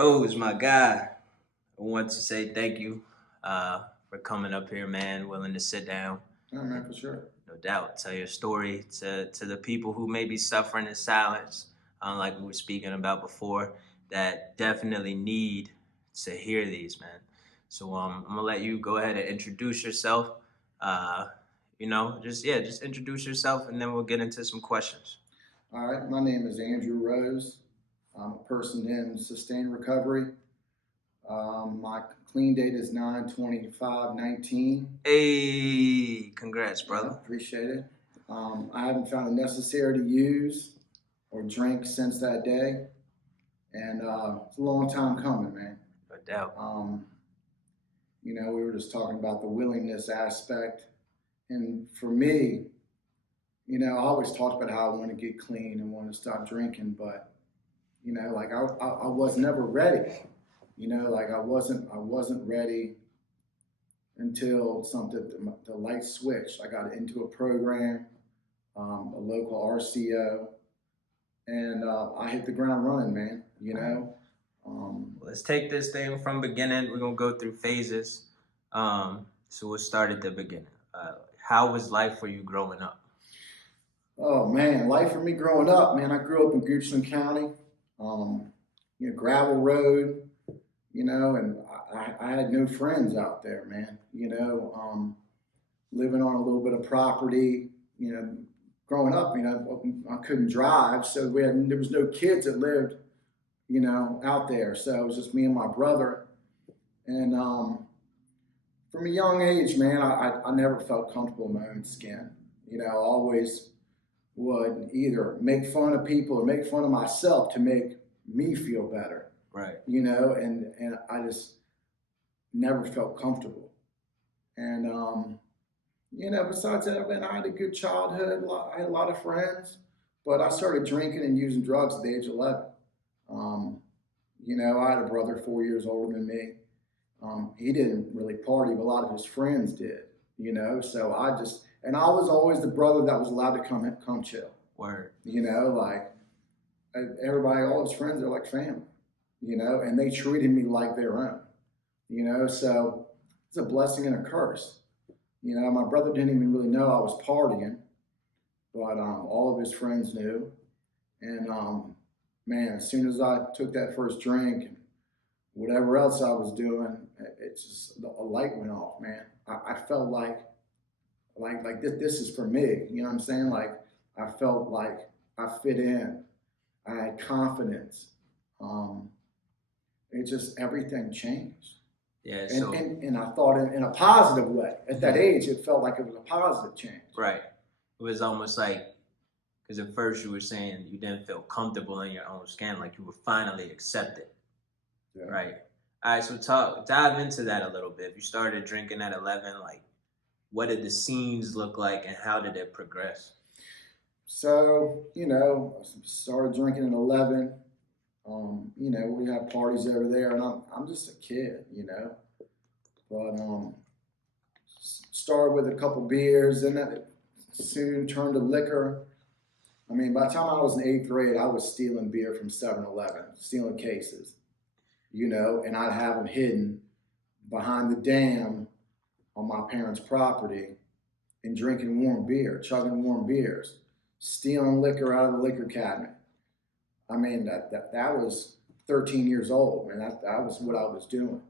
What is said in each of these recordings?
Rose, my guy, I want to say thank you for coming up here, man, willing to sit down. Oh, man, for sure. No doubt. Tell your story to the people who may be suffering in silence, like we were speaking about before, that definitely need to hear these, man. So I'm gonna let you go ahead and introduce yourself. Uh, just introduce yourself, and then we'll get into some questions. All right, my name is Andrew Rose. I'm a person in sustained recovery. My clean date is 9/25/19. Hey, congrats, brother. Appreciate it. I haven't found it necessary to use or drink since that day, and it's a long time coming, man. No doubt. We were just talking about the willingness aspect, and for me, I always talked about how I want to get clean and want to stop drinking, but I was never ready. I wasn't ready until the light switched. I got into a program, a local RCO, and I hit the ground running, man. Let's take this thing from beginning. We're gonna go through phases. So we'll start at the beginning. How was life for you growing up? Oh man, life for me growing up, man. I grew up in Goochland County, gravel road, and I had no friends out there, man. Living on a little bit of property, growing up, I couldn't drive, so there was no kids that lived, out there. So it was just me and my brother. And from a young age, man, I never felt comfortable in my own skin. I always would either make fun of people or make fun of myself to make me feel better. Right. And I just never felt comfortable. And besides that, man, I had a good childhood. I had a lot of friends, but I started drinking and using drugs at the age of 11. I had a brother 4 years older than me. He didn't really party, but a lot of his friends did. So I was always the brother that was allowed to come chill. Word. Everybody, all his friends are like family. And they treated me like their own. So it's a blessing and a curse. My brother didn't even really know I was partying, but all of his friends knew. And man, as soon as I took that first drink and whatever else I was doing, it's just a light went off, man. I felt like this is for me. You know what I'm saying? Like I felt like I fit in. I had confidence. It just everything changed. Yeah. And I thought in a positive way. At that age, it felt like it was a positive change. Right. It was almost like, because at first you were saying you didn't feel comfortable in your own skin, like you were finally accepted. Yeah. Right. All right. So dive into that a little bit. If you started drinking at 11, like what did the scenes look like and how did it progress? So, I started drinking at 11. We have parties over there, and I'm just a kid, But started with a couple beers, and that soon turned to liquor. I mean, by the time I was in 8th grade, I was stealing beer from 7-Eleven, stealing cases, and I'd have them hidden behind the dam on my parents' property and drinking warm beer, chugging warm beers, stealing liquor out of the liquor cabinet. I mean, that was 13 years old, man. That was what I was doing.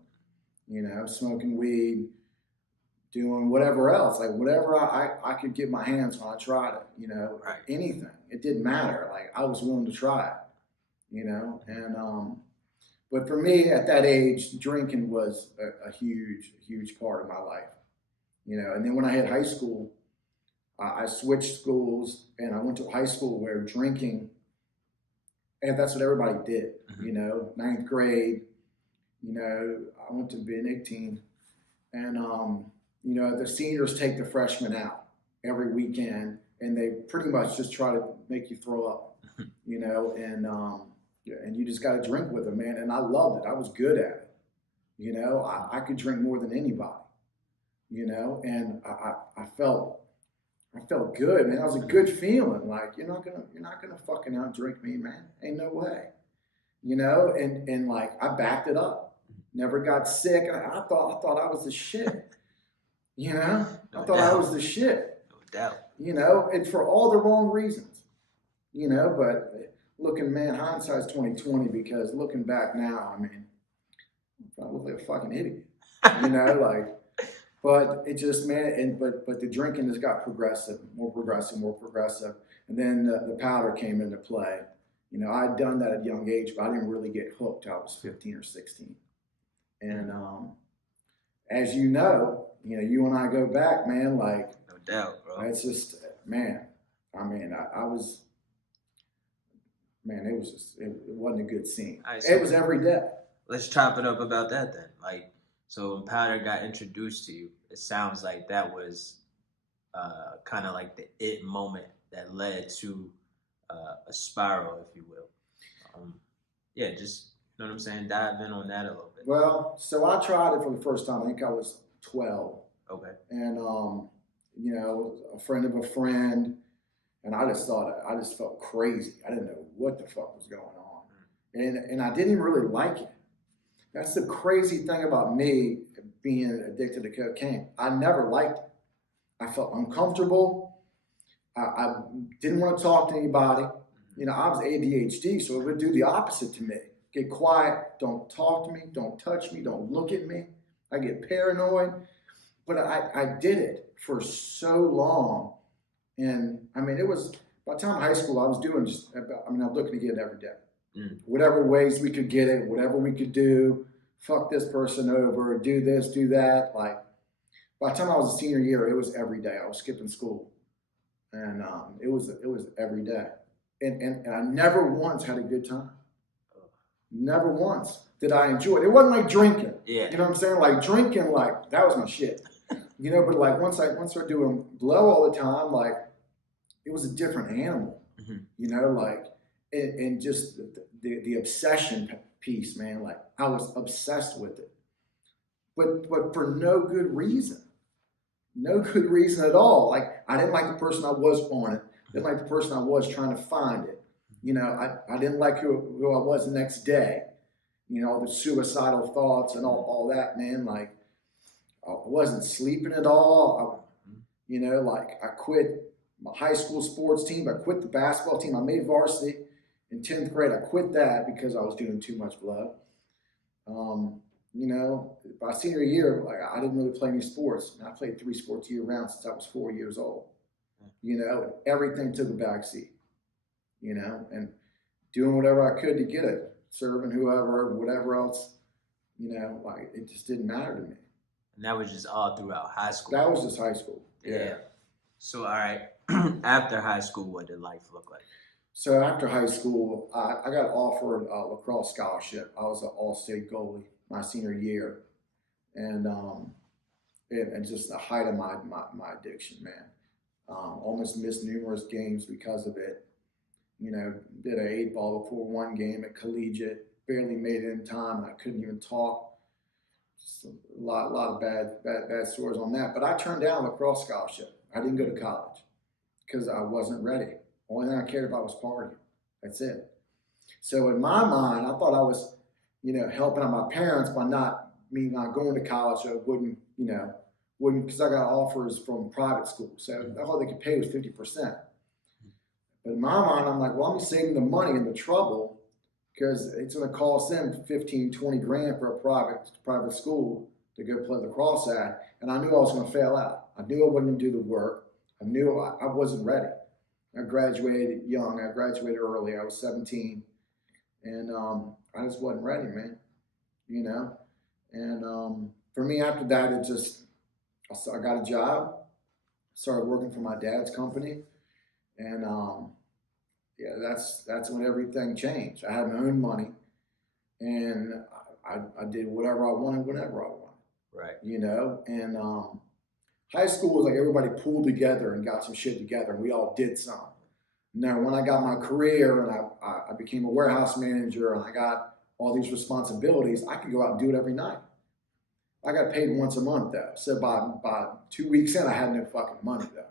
Smoking weed, doing whatever else, like whatever I could get my hands on, I tried it, right. Anything. It didn't matter. Like I was willing to try it, and but for me at that age, drinking was a huge part of my life, and then when I hit high school, I switched schools and I went to a high school where drinking, and that's what everybody did, 9th grade, I went to Benedictine, and the seniors take the freshmen out every weekend, and they pretty much just try to make you throw up, and you just got to drink with them, man. And I loved it. I was good at it. I could drink more than anybody, and I felt good, man. That was a good feeling. Like you're not gonna fucking out drink me, man. Ain't no way. you know, and like I backed it up. Never got sick. And I thought I was the shit. You know, No I thought I doubt. was the shit. No doubt. You know, and for all the wrong reasons. You know, but looking, man, hindsight's 2020 because looking back now, I mean, I look like a fucking idiot. You know, like, but it just, man, but the drinking just got progressive, more progressive, more progressive, and then the powder came into play. You know, I'd done that at a young age, but I didn't really get hooked till I was 15 or 16. And as you know, you and I go back, man. Like, No doubt, bro. it's just, man. I mean, I was, man. It was just, it wasn't a good scene. All right, so It was every day. let's chop it up about that then. Like, so when powder got introduced to you, it sounds like that was kind of like the it moment that led to a spiral, if you will. Yeah, just you know what I'm saying. Dive in on that a little bit. Well, so I tried it for the first time. I think I was 12. Okay. And a friend of a friend, and I just felt crazy. I didn't know what the fuck was going on, and I didn't even really like it. That's the crazy thing about me being addicted to cocaine. I never liked it. I felt uncomfortable. I didn't want to talk to anybody. You know, I was ADHD, so it would do the opposite to me. Get quiet, don't talk to me, don't touch me, don't look at me. I get paranoid. But I did it for so long. And I mean, it was, by the time of high school, I was doing I'm looking to get it every day. Whatever ways we could get it, whatever we could do, fuck this person over, do this, do that. Like, by the time I was a senior year, it was every day. I was skipping school. And it was every day. And I never once had a good time. Never once did I enjoy it. It wasn't like drinking. Yeah. You know what I'm saying? Like drinking, like that was my shit. You know, but like once I started doing blow all the time, like it was a different animal. Mm-hmm. You know, like and just the obsession piece, man. Like I was obsessed with it, but for no good reason. No good reason at all. Like I didn't like the person I was on it. Didn't like the person I was trying to find it. You know, I didn't like who I was the next day. You know, the suicidal thoughts and all that, man. Like I wasn't sleeping at all. I quit my high school sports team. I quit the basketball team. I made varsity in 10th grade. I quit that because I was doing too much blow. By senior year, like I didn't really play any sports. I played 3 sports year round since I was 4 years old. You know, everything took a backseat. You know, and doing whatever I could to get it, serving whoever, whatever else. You know, like it just didn't matter to me. And that was just all throughout high school. That was just high school. Yeah. So, all right, after high school, what did life look like? So after high school, I got offered a lacrosse scholarship. I was an all-state goalie my senior year, and just the height of my addiction, man. Almost missed numerous games because of it. You know, did an 8-ball before one game at collegiate. Barely made it in time, and I couldn't even talk. Just a lot of bad stories on that. But I turned down a lacrosse scholarship. I didn't go to college because I wasn't ready. Only thing I cared about was partying. That's it. So in my mind, I thought I was, helping out my parents by not going to college. So I wouldn't because I got offers from private school. So all they could pay was 50%. But in my mind, I'm like, well, I'm saving the money and the trouble because it's going to cost them 15, 20 grand for a private school to go play lacrosse at. And I knew I was going to fail out. I knew I wasn't going to do the work. I knew I wasn't ready. I graduated young. I graduated early. I was 17. And I just wasn't ready, man. And for me, after that, I got a job. Started working for my dad's company. And that's when everything changed. I had my own money, and I did whatever I wanted, whenever I wanted. Right. And high school was like everybody pulled together and got some shit together, and we all did some. Now, when I got my career and I became a warehouse manager and I got all these responsibilities, I could go out and do it every night. I got paid once a month though. So by 2 weeks in, I had no fucking money though.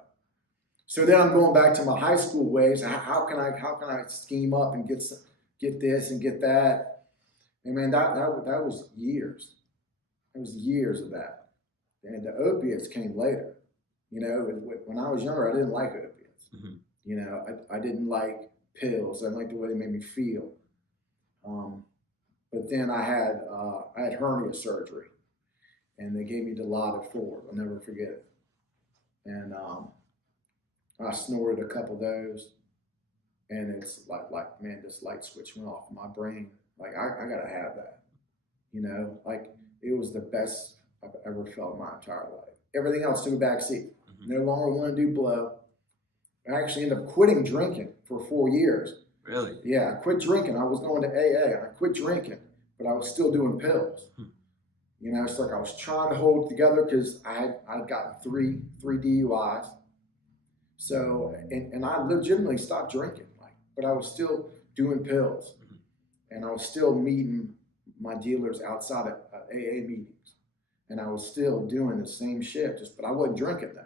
So then I'm going back to my high school ways. How can I scheme up and get get this and get that. And man, that was years. It was years of that. And the opiates came later. You know, when I was younger, I didn't like opiates. Mm-hmm. You know, I didn't like pills. I didn't like the way they made me feel. But then I had hernia surgery, and they gave me Dilaudid for it. I'll never forget it. And I snorted a couple of those, and it's like man, this light switch went off in my brain. Like I gotta have that. You know, like it was the best I've ever felt in my entire life. Everything else took a back seat. Mm-hmm. No longer want to do blow. I actually ended up quitting drinking for 4 years. Really? Yeah, I quit drinking. I was going to AA, and I quit drinking, but I was still doing pills. You know, it's like I was trying to hold it together because I'd gotten three DUIs. So, and I legitimately stopped drinking, like, but I was still doing pills, and I was still meeting my dealers outside of AA meetings, and I was still doing the same shit, but I wasn't drinking that.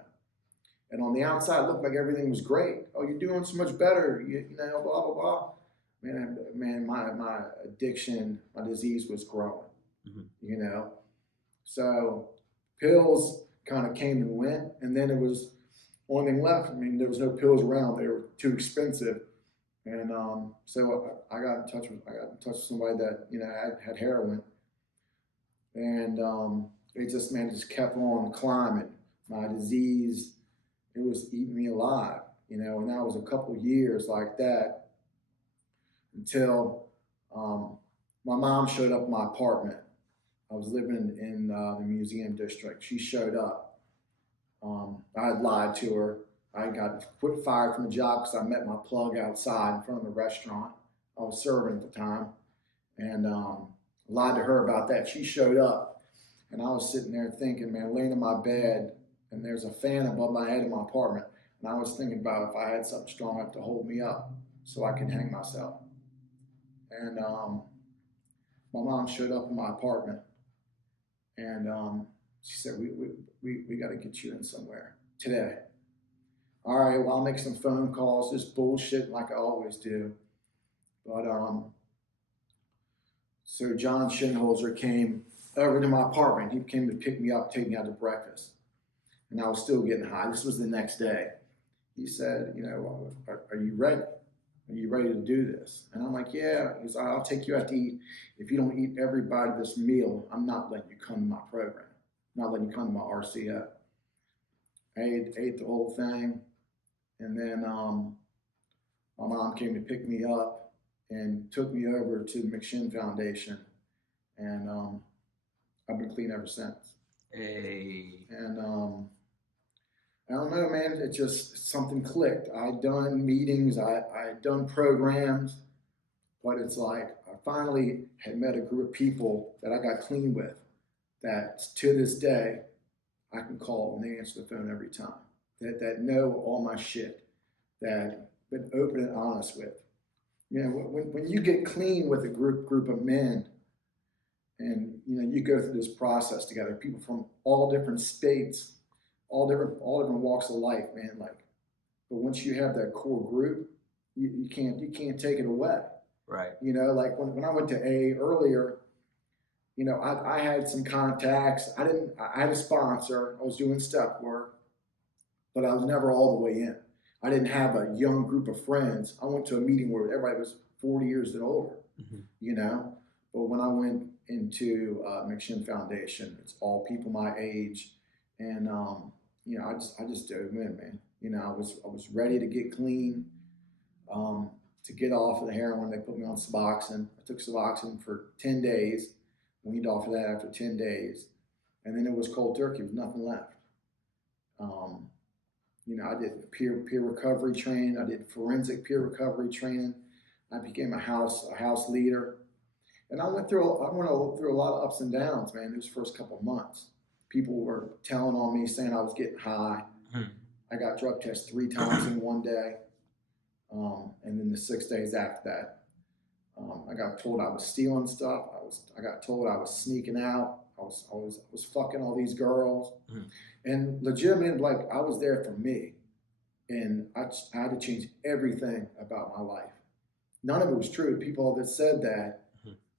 And on the outside, it looked like everything was great. Oh, you're doing so much better, you know, blah, blah, blah. Man, my addiction, my disease was growing, you know. So pills kind of came and went, and then it was only thing left. I mean, there was no pills around; they were too expensive, and so I got in touch with somebody that had heroin, and it just kept on climbing. My disease, it was eating me alive, you know, and that was a couple years like that until my mom showed up in my apartment. I was living in the museum district. She showed up. I had lied to her. I got fired from a job because I met my plug outside in front of the restaurant. I was serving at the time, and lied to her about that. She showed up, and I was sitting there thinking, man, laying in my bed, and there's a fan above my head in my apartment, and I was thinking about if I had something strong enough to hold me up so I could hang myself. And my mom showed up in my apartment, and she said, we got to get you in somewhere today. All right, well, I'll make some phone calls, just bullshit like I always do. But so John Shinholzer came over to my apartment. He came to pick me up, take me out to breakfast. And I was still getting high. This was the next day. He said, you know, are you ready? Are you ready to do this? And I'm like, yeah. He said, I'll take you out to eat. If you don't eat everybody this meal, I'm not letting you come to my program. I'm not letting you come to my RCO. I ate the whole thing. And then my mom came to pick me up and took me over to the McShin Foundation. And I've been clean ever since. Hey. And I don't know, man. It just something clicked. I'd done meetings, I'd done programs, but it's like I finally had met a group of people that I got clean with. That to this day, I can call and they answer the phone every time. That know all my shit. That been open and honest with. You know, when you get clean with a group of men, and you know you go through this process together, people from all different states, all different walks of life, man. Like, but once you have that core group, you can't take it away. Right. You know, like when I went to A earlier, you know, I had some contacts. I had a sponsor. I was doing step work, but I was never all the way in. I didn't have a young group of friends. I went to a meeting where everybody was 40 years and older, you know. But when I went into McShin Foundation, it's all people my age, and you know, I just dove in, man. You know, I was ready to get clean, to get off of the heroin. They put me on Suboxone. I took Suboxone for 10 days, weaned off of that after 10 days, and then it was cold turkey. There was nothing left. You know, I did peer recovery training. I did forensic peer recovery training. I became a house leader, and I went through a lot of ups and downs, man. Those first couple of months, people were telling on me, saying I was getting high. I got drug tested 3 times in one day, and then the 6 days after that, I got told I was stealing stuff. I got told I was sneaking out. I was fucking all these girls. And legitimately, like, I was there for me, and I had to change everything about my life. none of it was true. People that said that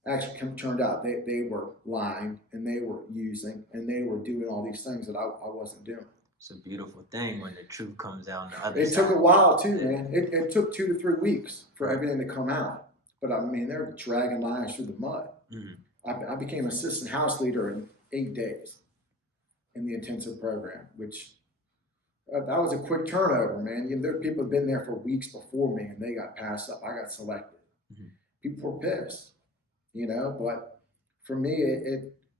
actually turned out they were lying and they were using and they were doing all these things that I wasn't doing. It's a beautiful thing when the truth comes out on the other It side. took a while too, man. It took 2 to 3 weeks for everything to come out. But I mean, they're dragging lions through the mud. I became assistant house leader in 8 days in the intensive program, which that was a quick turnover, man. You know, there are people have been there for weeks before me and they got passed up. I got selected. People were pissed, you know, but for me,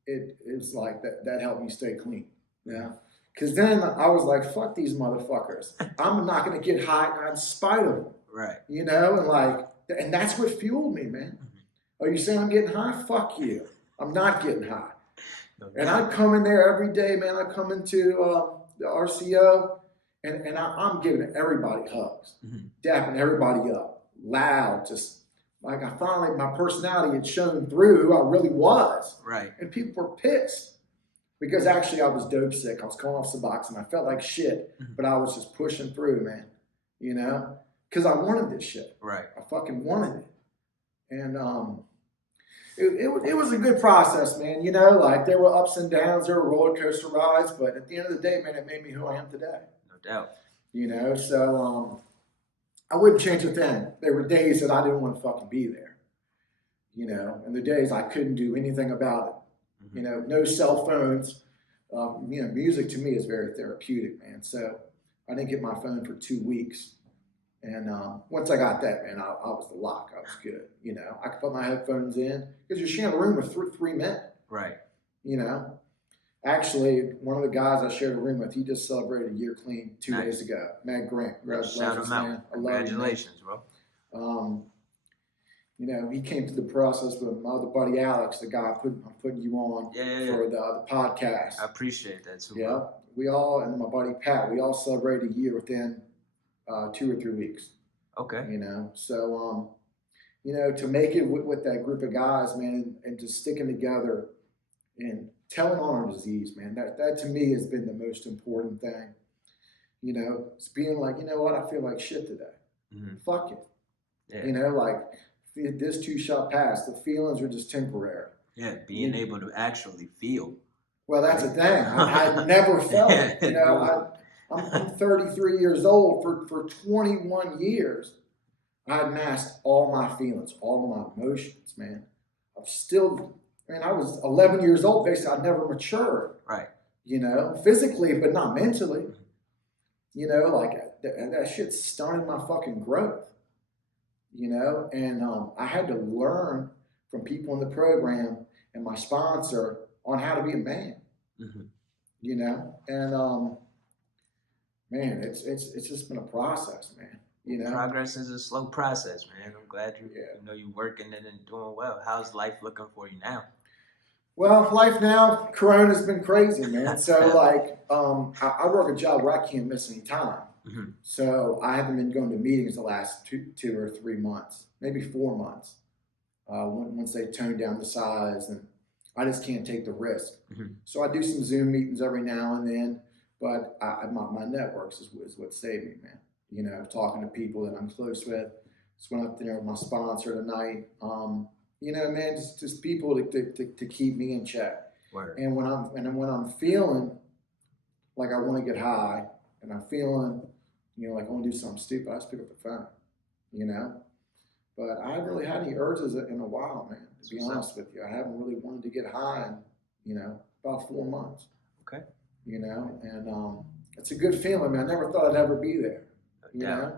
it's like that helped me stay clean. Yeah. Because then I was like, fuck these motherfuckers. I'm not going to get high in spite of them. Right. You know, and that's what fueled me, man. Are you saying I'm getting high? Fuck you. I'm not getting high. And I come in there every day, man. I come into the RCO, and I'm giving everybody hugs, dapping everybody up, loud, just like I finally, my personality had shown through who I really was. Right. And people were pissed. Because actually I was dope sick. I was coming off Suboxone. I felt like shit, but I was just pushing through, man. You know? Because I wanted this shit. Right. I fucking wanted it. And it was a good process, man. You know, like there were ups and downs, there were roller coaster rides, but at the end of the day, man, it made me who I am today. No doubt. You know, so I wouldn't change a thing. There were days that I didn't want to fucking be there. You know, and the days I couldn't do anything about it. You know, no cell phones. You know, music to me is very therapeutic, man. So I didn't get my phone for 2 weeks. And once I got that, man, I was the lock. I was good. You know, I could put my headphones in because you're sharing a room with three men. Right. You know, actually, one of the guys I shared a room with, he just celebrated a year clean 2 days ago. Matt Grant. Shout him out. Man. Congratulations, bro. You know, he came through the process with my other buddy Alex, the guy I'm putting you on for the podcast. I appreciate that too. Yeah, we all, and my buddy Pat, we all celebrated a year within 2 or 3 weeks. Okay. You know, so you know, to make it with that group of guys, man, and just sticking together and telling on our disease, man, that to me has been the most important thing. You know, it's being like, you know what, I feel like shit today. Fuck it. Yeah. You know, like. This too shall pass. The feelings are just temporary. Yeah, being able to actually feel. Well, that's the thing. I never felt it. You know, I'm 33 years old. For 21 years, I had masked all my feelings, all my emotions, man. I was 11 years old. Basically, I never matured. Right. You know, physically, but not mentally. You know, like that shit stunted my fucking growth. You know, and I had to learn from people in the program and my sponsor on how to be a man. You know, and man, it's just been a process, man. You know, progress is a slow process, man. I'm glad you know you're working it and doing well. How's life looking for you now? Well, life now, Corona's been crazy, man. So like, I work a job where I can't miss any time. So I haven't been going to meetings the last 2 or 3 months, maybe 4 months. Once they tone down the size, and I just can't take the risk. So I do some Zoom meetings every now and then, but my networks is what saved me, man. You know, talking to people that I'm close with. Just went up there with my sponsor tonight. You know, man, just people to keep me in check. Word. And when I'm feeling like I want to get high, and I'm feeling, you know, like I want to do something stupid, I just pick up the phone, you know. But I haven't really had any urges in a while, man, to be honest with you. I haven't really wanted to get high in, you know, about 4 months. Okay. You know, and it's a good feeling, man. I never thought I'd ever be there, you know.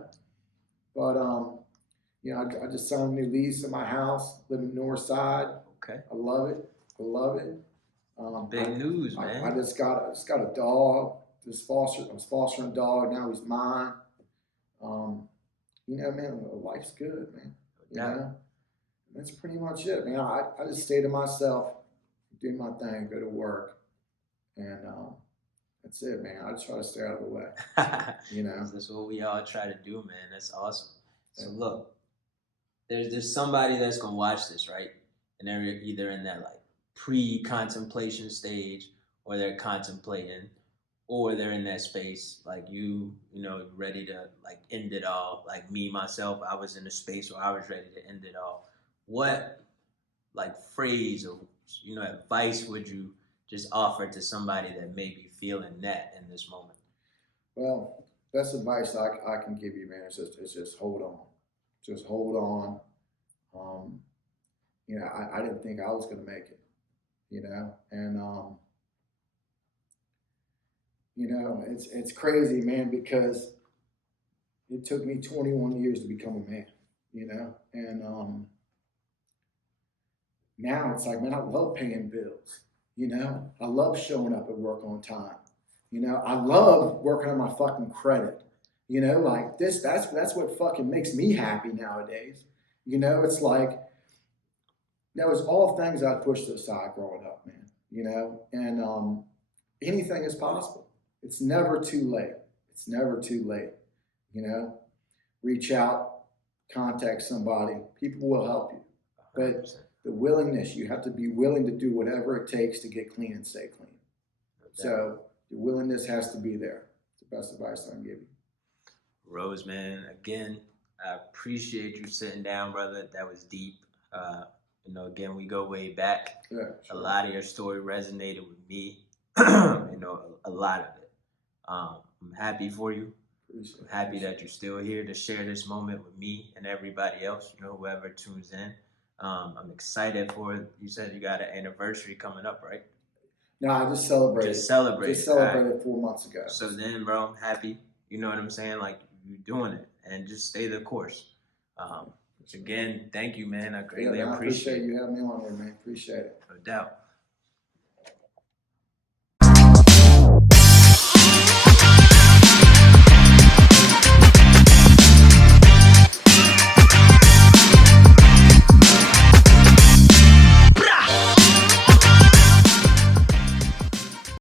But, you know, I just signed a new lease in my house, live in North Side. Okay. I love it. I love it. Big news, man. I just got a dog. I was fostering a dog. Now he's mine. You know, man, life's good, man. You know, that's pretty much it, man. I just stay to myself, do my thing, go to work, and that's it, man. I just try to stay out of the way. You know, that's what we all try to do, man. That's awesome. So look, there's somebody that's gonna watch this, right? And they're either in that like pre-contemplation stage or they're contemplating. or they're in that space like you know, ready to like end it all. Like me myself, I was in a space where I was ready to end it all. What like phrase or advice would you just offer to somebody that may be feeling that in this moment? Well, best advice I can give you, man, is just hold on. Just hold on. Um, I didn't think I was going to make it, and it's crazy, man, because it took me 21 years to become a man, and now it's like, man, I love paying bills. I love showing up at work on time. I love working on my fucking credit. Like this, that's what fucking makes me happy nowadays. It's like that was all things I pushed aside growing up, man. And anything is possible. It's never too late. It's never too late. You know, reach out, contact somebody. People will help you, but the willingness, you have to be willing to do whatever it takes to get clean and stay clean. So the willingness has to be there. It's the best advice I can give you. Rose, man, again, I appreciate you sitting down, brother. That was deep. Again, we go way back. Yeah, sure. A lot of your story resonated with me. A lot of it. I'm happy for you. I'm happy that you're still here to share this moment with me and everybody else, whoever tunes in. I'm excited for, you said you got an anniversary coming up, right? No, I just celebrated. Just celebrated. Just celebrated right. 4 months ago. So then, bro, I'm happy. You know what I'm saying? Like, you're doing it. And just stay the course. Again, thank you, man. I greatly appreciate you having me on here, man. Appreciate it. No doubt.